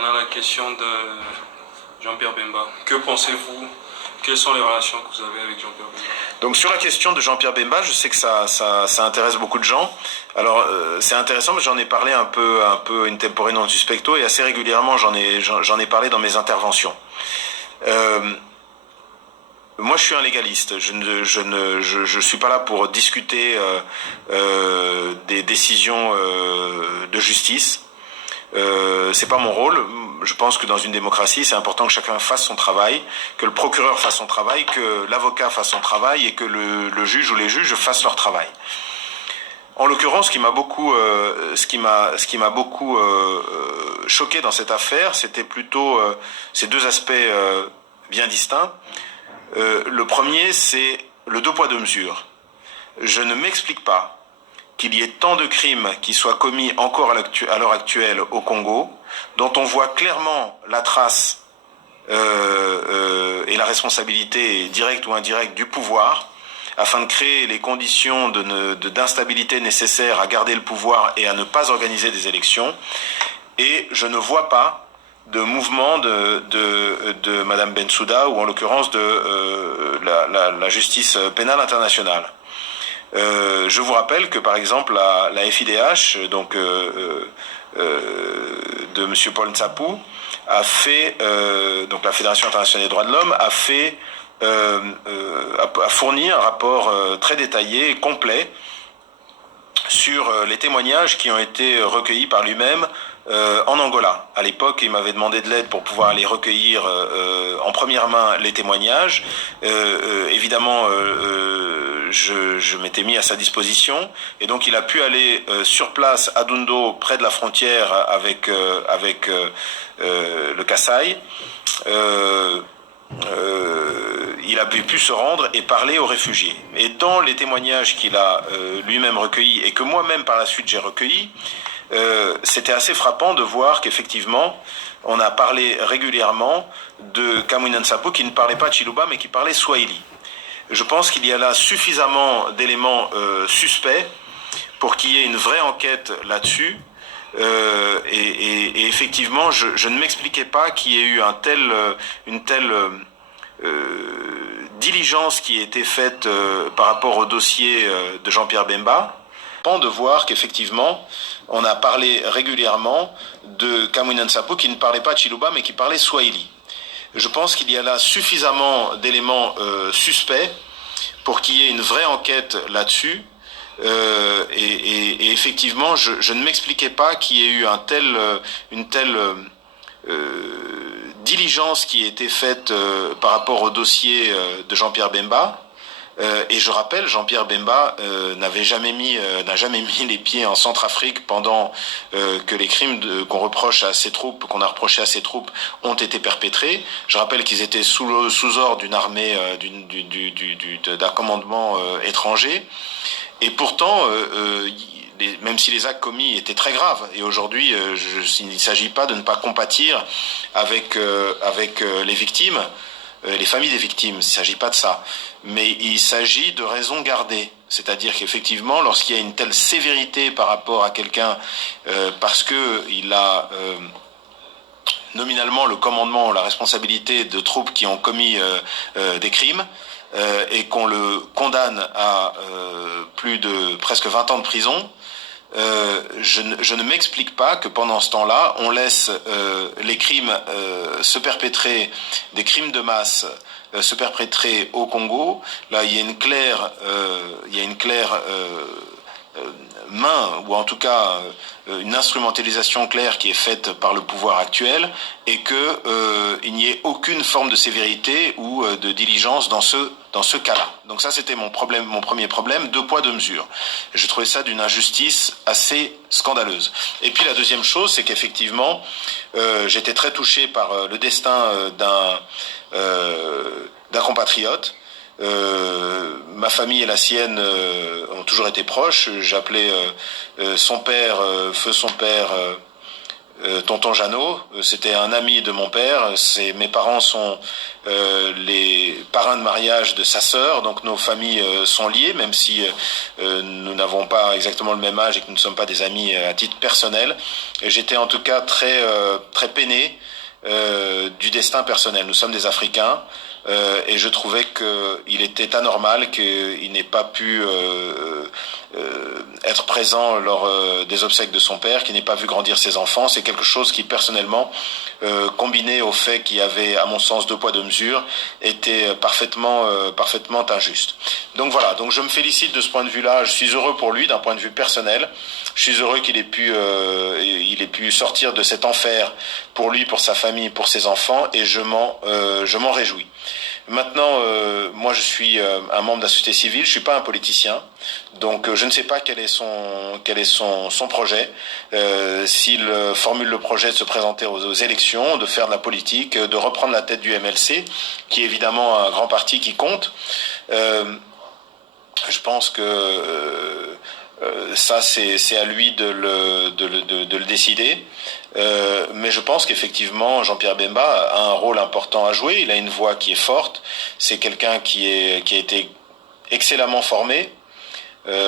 concernant la question de Jean-Pierre Bemba. Que pensez-vous? Quelles sont les relations que vous avez avec Jean-Pierre Bemba? Donc sur la question de Jean-Pierre Bemba, je sais que ça intéresse beaucoup de gens. Alors c'est intéressant, mais j'en ai parlé un peu in tempore non suspecto, et assez régulièrement j'en ai parlé dans mes interventions. Moi, je suis un légaliste. Je suis pas là pour discuter des décisions de justice. C'est pas mon rôle. Je pense que dans une démocratie, c'est important que chacun fasse son travail, que le procureur fasse son travail, que l'avocat fasse son travail et que le juge ou les juges fassent leur travail. En l'occurrence, ce qui m'a beaucoup choqué dans cette affaire, c'était plutôt ces deux aspects bien distincts. Le premier, c'est le deux poids deux mesures. Je ne m'explique pas qu'il y ait tant de crimes qui soient commis encore à l'heure actuelle au Congo, dont on voit clairement la trace et la responsabilité directe ou indirecte du pouvoir, afin de créer les conditions d'instabilité nécessaires à garder le pouvoir et à ne pas organiser des élections. Et je ne vois pas de mouvement de Madame Bensouda, ou en l'occurrence de la justice pénale internationale. Je vous rappelle que par exemple la FIDH, donc de Monsieur Paul Ntsapou, a fait, donc la Fédération internationale des droits de l'homme, a fourni un rapport très détaillé et complet sur les témoignages qui ont été recueillis par lui-même en Angola. À l'époque, il m'avait demandé de l'aide pour pouvoir aller recueillir en première main les témoignages. Évidemment, je m'étais mis à sa disposition, et donc il a pu aller sur place à Dundo, près de la frontière avec le Kasaï. Il a pu se rendre et parler aux réfugiés. Et dans les témoignages qu'il a lui-même recueillis, et que moi-même par la suite j'ai recueillis, c'était assez frappant de voir qu'effectivement, on a parlé régulièrement de Kamwina Nsapu, qui ne parlait pas Chiluba, mais qui parlait Swahili. Je pense qu'il y a là suffisamment d'éléments suspects pour qu'il y ait une vraie enquête là-dessus. Et effectivement, je ne m'expliquais pas qu'il y ait eu une telle diligence qui a été faite par rapport au dossier de Jean-Pierre Bemba. De voir qu'effectivement, on a parlé régulièrement de Kamwina Nsapu, qui ne parlait pas Chiluba, mais qui parlait Swahili. Je pense qu'il y a là suffisamment d'éléments suspects pour qu'il y ait une vraie enquête là-dessus. Et effectivement, je ne m'expliquais pas qu'il y ait eu une telle diligence qui a été faite par rapport au dossier de Jean-Pierre Bemba. Et je rappelle, Jean-Pierre Bemba n'a jamais mis les pieds en Centrafrique pendant que les crimes qu'on reproche à ses troupes, qu'on a reproché à ses troupes, ont été perpétrés. Je rappelle qu'ils étaient sous ordre d'une armée, d'un commandement étranger. Et pourtant, même si les actes commis étaient très graves, et aujourd'hui, il ne s'agit pas de ne pas compatir avec les victimes, les familles des victimes, il ne s'agit pas de ça. Mais il s'agit de raison gardée. C'est-à-dire qu'effectivement, lorsqu'il y a une telle sévérité par rapport à quelqu'un, parce qu'il a nominalement le commandement, la responsabilité de troupes qui ont commis des crimes, et qu'on le condamne à plus de presque 20 ans de prison, je ne m'explique pas que pendant ce temps-là, on laisse les crimes se perpétrer, des crimes de masse se perpétrer au Congo. Là, il y a une claire main, ou en tout cas une instrumentalisation claire qui est faite par le pouvoir actuel, et que il n'y ait aucune forme de sévérité ou de diligence dans ce cas-là. Donc ça, c'était mon premier problème, deux poids, deux mesures. Je trouvais ça d'une injustice assez scandaleuse. Et puis la deuxième chose, c'est qu'effectivement, j'étais très touché par le destin d'un compatriote. Ma famille et la sienne ont toujours été proches. J'appelais son père, feu son père, tonton Jeannot, c'était un ami de mon père. Mes parents sont les parrains de mariage de sa sœur, donc nos familles sont liées, même si nous n'avons pas exactement le même âge et que nous ne sommes pas des amis à titre personnel. J'étais en tout cas très peiné du destin personnel. Nous sommes des Africains. Et je trouvais qu'il était anormal qu'il n'ait pas pu être présent lors des obsèques de son père, qu'il n'ait pas vu grandir ses enfants. C'est quelque chose qui, personnellement, combiné au fait qu'il y avait, à mon sens, deux poids deux mesures, était parfaitement injuste. Donc voilà, donc je me félicite de ce point de vue-là. Je suis heureux pour lui d'un point de vue personnel. Je suis heureux qu'il ait pu sortir de cet enfer pour lui, pour sa famille, pour ses enfants, et je m'en réjouis. Maintenant, moi je suis un membre de la société civile, je suis pas un politicien, donc je ne sais pas quel est son projet. S'il formule le projet de se présenter aux élections, de faire de la politique, de reprendre la tête du MLC, qui est évidemment un grand parti qui compte. Je pense que ça c'est à lui de le décider. Mais je pense qu'effectivement Jean-Pierre Bemba a un rôle important à jouer. Il a une voix qui est forte. C'est quelqu'un qui a été excellemment formé.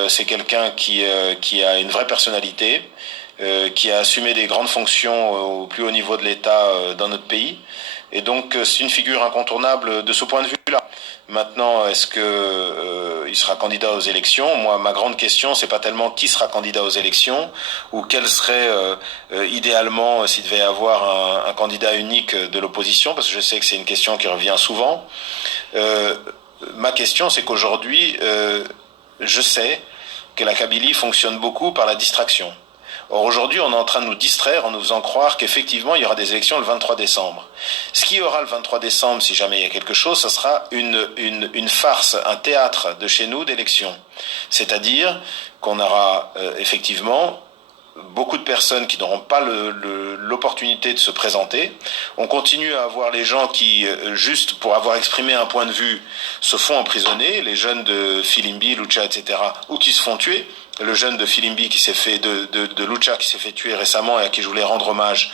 C'est quelqu'un qui a une vraie personnalité, qui a assumé des grandes fonctions au plus haut niveau de l'État dans notre pays. Et donc c'est une figure incontournable de ce point de vue-là. Maintenant, est-ce que il sera candidat aux élections? Moi, ma grande question, c'est pas tellement qui sera candidat aux élections ou quel serait idéalement s'il devait y avoir un candidat unique de l'opposition, parce que je sais que c'est une question qui revient souvent. Ma question, c'est qu'aujourd'hui, je sais que la Kabylie fonctionne beaucoup par la distraction. Or aujourd'hui, on est en train de nous distraire en nous faisant croire qu'effectivement, il y aura des élections le 23 décembre. Ce qui y aura le 23 décembre, si jamais il y a quelque chose, ça sera une farce, un théâtre de chez nous d'élections. C'est-à-dire qu'on aura effectivement beaucoup de personnes qui n'auront pas l'opportunité de se présenter. On continue à avoir les gens qui, juste pour avoir exprimé un point de vue, se font emprisonner, les jeunes de Filimbi, Lucha, etc., ou qui se font tuer. Le jeune de Filimbi qui s'est fait de Lucha qui s'est fait tuer récemment et à qui je voulais rendre hommage,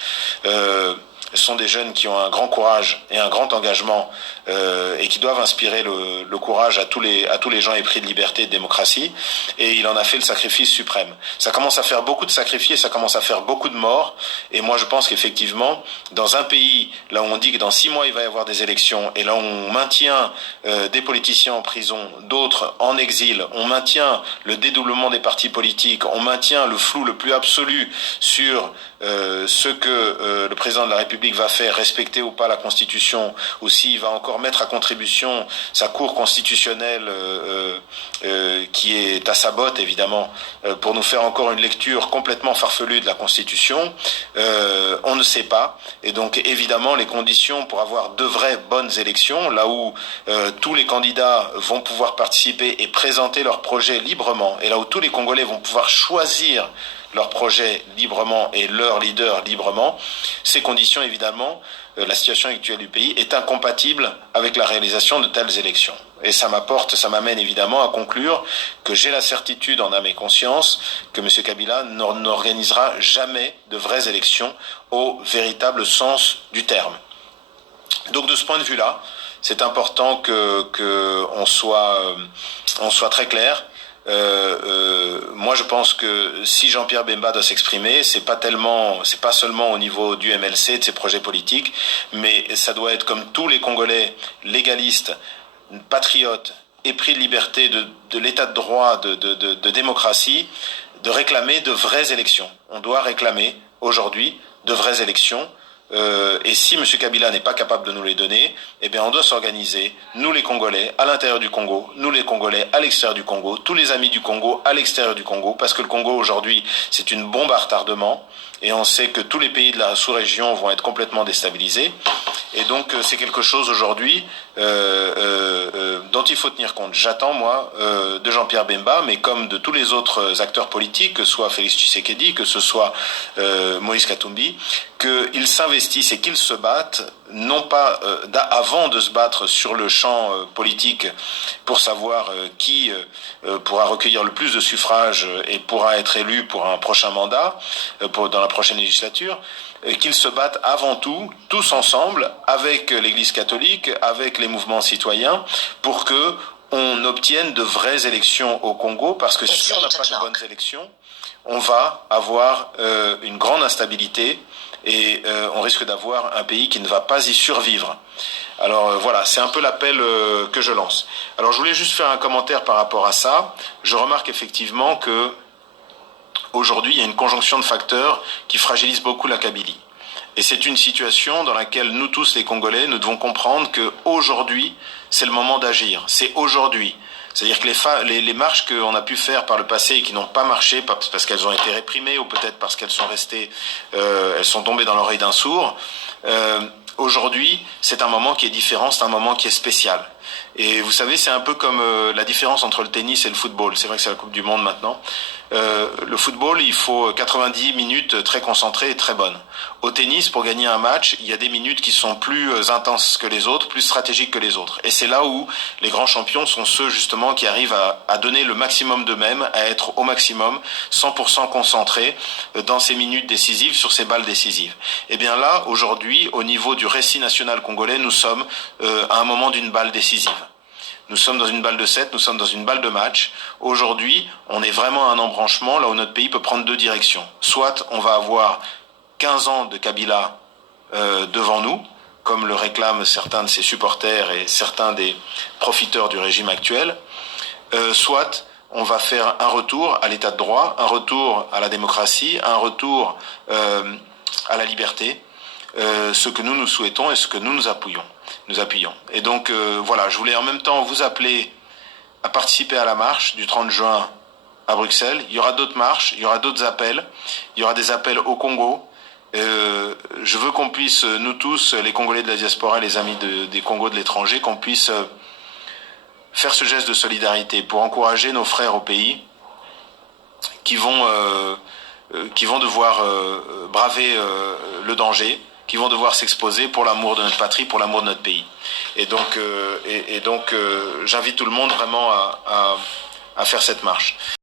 sont des jeunes qui ont un grand courage et un grand engagement et qui doivent inspirer le courage à tous les gens épris de liberté et de démocratie. Et il en a fait le sacrifice suprême. Ça commence à faire beaucoup de sacrifices, ça commence à faire beaucoup de morts. Et moi, je pense qu'effectivement, dans un pays là où on dit que dans 6 mois il va y avoir des élections et là où on maintient des politiciens en prison, d'autres en exil, on maintient le dédoublement des partis politiques, on maintient le flou le plus absolu sur ce que le président de la République va faire, respecter ou pas la Constitution, ou s'il va encore mettre à contribution sa Cour constitutionnelle qui est à sa botte évidemment, pour nous faire encore une lecture complètement farfelue de la Constitution, on ne sait pas. Et donc évidemment les conditions pour avoir de vraies bonnes élections, là où tous les candidats vont pouvoir participer et présenter leurs projets librement, et là où tous les Congolais vont pouvoir choisir leur projet librement et leur leader librement, ces conditions évidemment, la situation actuelle du pays est incompatible avec la réalisation de telles élections. Et ça m'amène évidemment à conclure que j'ai la certitude en âme et conscience que M. Kabila n'organisera jamais de vraies élections au véritable sens du terme. Donc de ce point de vue-là, c'est important que on soit très clair. Moi, je pense que si Jean-Pierre Bemba doit s'exprimer, c'est pas seulement au niveau du MLC, de ses projets politiques, mais ça doit être comme tous les Congolais légalistes, patriotes, épris de liberté, de l'état de droit, de démocratie, de réclamer de vraies élections. On doit réclamer aujourd'hui de vraies élections. Et si M. Kabila n'est pas capable de nous les donner, eh bien on doit s'organiser, nous les Congolais à l'intérieur du Congo, nous les Congolais à l'extérieur du Congo, tous les amis du Congo à l'extérieur du Congo, parce que le Congo aujourd'hui c'est une bombe à retardement, et on sait que tous les pays de la sous-région vont être complètement déstabilisés, et donc c'est quelque chose aujourd'hui dont il faut tenir compte. J'attends moi de Jean-Pierre Bemba, mais comme de tous les autres acteurs politiques, que ce soit Félix Tshisekedi, que ce soit Moïse Katumbi, qu'ils s'investissent et qu'ils se battent, non pas avant de se battre sur le champ politique pour savoir qui pourra recueillir le plus de suffrages et pourra être élu pour un prochain mandat, dans la prochaine législature, qu'ils se battent avant tout, tous ensemble, avec l'Église catholique, avec les mouvements citoyens, pour que on obtienne de vraies élections au Congo, parce que si on n'a pas de bonnes élections, on va avoir une grande instabilité et on risque d'avoir un pays qui ne va pas y survivre. Alors voilà, c'est un peu l'appel que je lance. Alors je voulais juste faire un commentaire par rapport à ça. Je remarque effectivement que aujourd'hui, il y a une conjonction de facteurs qui fragilise beaucoup la Kabylie. Et c'est une situation dans laquelle nous tous, les Congolais, nous devons comprendre qu'aujourd'hui, c'est le moment d'agir. C'est aujourd'hui. C'est-à-dire que les marches qu'on a pu faire par le passé et qui n'ont pas marché parce qu'elles ont été réprimées ou peut-être parce qu'elles sont restées, elles sont tombées dans l'oreille d'un sourd. Aujourd'hui, c'est un moment qui est différent, c'est un moment qui est spécial. Et vous savez, c'est un peu comme la différence entre le tennis et le football. C'est vrai que c'est la Coupe du Monde maintenant. Le football, il faut 90 minutes très concentrées et très bonnes. Au tennis, pour gagner un match, il y a des minutes qui sont plus intenses que les autres, plus stratégiques que les autres. Et c'est là où les grands champions sont ceux justement qui arrivent à donner le maximum d'eux-mêmes, à être au maximum, 100% concentrés dans ces minutes décisives, sur ces balles décisives. Et bien là, aujourd'hui, au niveau du récit national congolais, nous sommes à un moment d'une balle décisive. Nous sommes dans une balle de 7, nous sommes dans une balle de match. Aujourd'hui, on est vraiment à un embranchement là où notre pays peut prendre deux directions. Soit on va avoir 15 ans de Kabila devant nous, comme le réclament certains de ses supporters et certains des profiteurs du régime actuel. Soit on va faire un retour à l'état de droit, un retour à la démocratie, un retour à la liberté, ce que nous souhaitons et ce que nous appuyons. Et donc voilà, je voulais en même temps vous appeler à participer à la marche du 30 juin à Bruxelles. Il y aura d'autres marches, il y aura d'autres appels, il y aura des appels au Congo. Je veux qu'on puisse, nous tous, les Congolais de la diaspora, les amis des Congos de l'étranger, qu'on puisse faire ce geste de solidarité pour encourager nos frères au pays qui vont devoir braver le danger, qui vont devoir s'exposer pour l'amour de notre patrie, pour l'amour de notre pays. Et donc, j'invite tout le monde vraiment à faire cette marche.